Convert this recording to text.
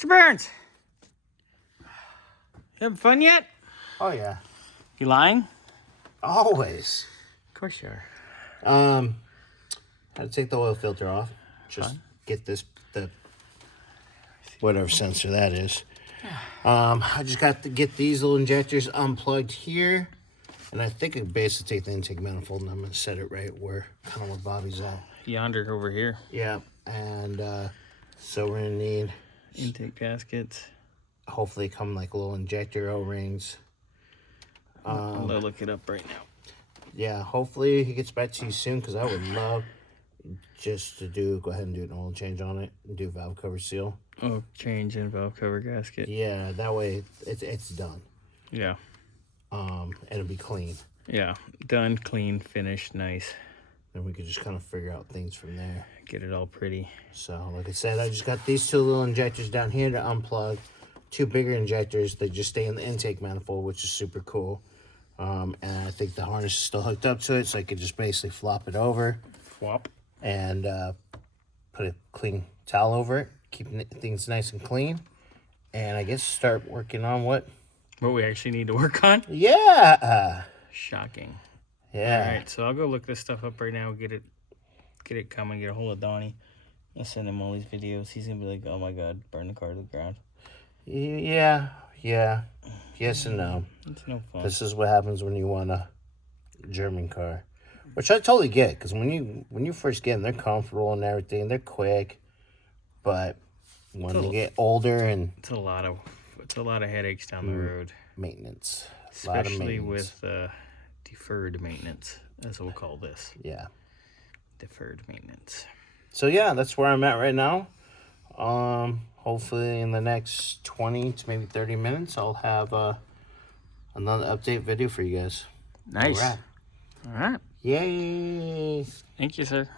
Mr. Burns, you having fun yet? Oh yeah. You lying? Always. Of course you are. Had to take the oil filter off. Just get the whatever sensor that is. I just got to get these little injectors unplugged here. And I think I basically take the intake manifold and I'm going to set it right where Bobby's at. Yonder over here. Yeah, and so we're going to need... Intake gaskets. Hopefully come like little injector O-rings. I'm going to look it up right now. Yeah, hopefully he gets back to you soon because I would love just to go ahead and do an oil change on it and do valve cover seal. Oh, change in valve cover gasket. Yeah, that way it's done. Yeah. It'll be clean. Yeah, done, clean, finished, nice. Then we could just kind of figure out things from there. Get it all pretty. So, like I said, I just got these two little injectors down here to unplug. Two bigger injectors. They just stay in the intake manifold, which is super cool. And I think the harness is still hooked up to it, so I could just basically flop it over. Flop. And put a clean towel over it. Keep things nice and clean. And I guess start working on what we actually need to work on? Yeah. Shocking. Yeah. All right, so I'll go look this stuff up right now. Get it coming. Get a hold of Donny. I'll send him all these videos. He's gonna be like, "Oh my God, burn the car to the ground." Yeah. Yes and no. It's no fun. This is what happens when you want a German car, which I totally get. Because when you first get them, they're comfortable and everything. They're quick, but when they get older and it's a lot of headaches down the road. Maintenance, especially with deferred maintenance, as we'll call this. Yeah, deferred maintenance. So yeah, that's where I'm at right now. Hopefully in the next 20 to maybe 30 minutes, I'll have another update video for you guys. Nice. All right. Yay. Thank you, sir.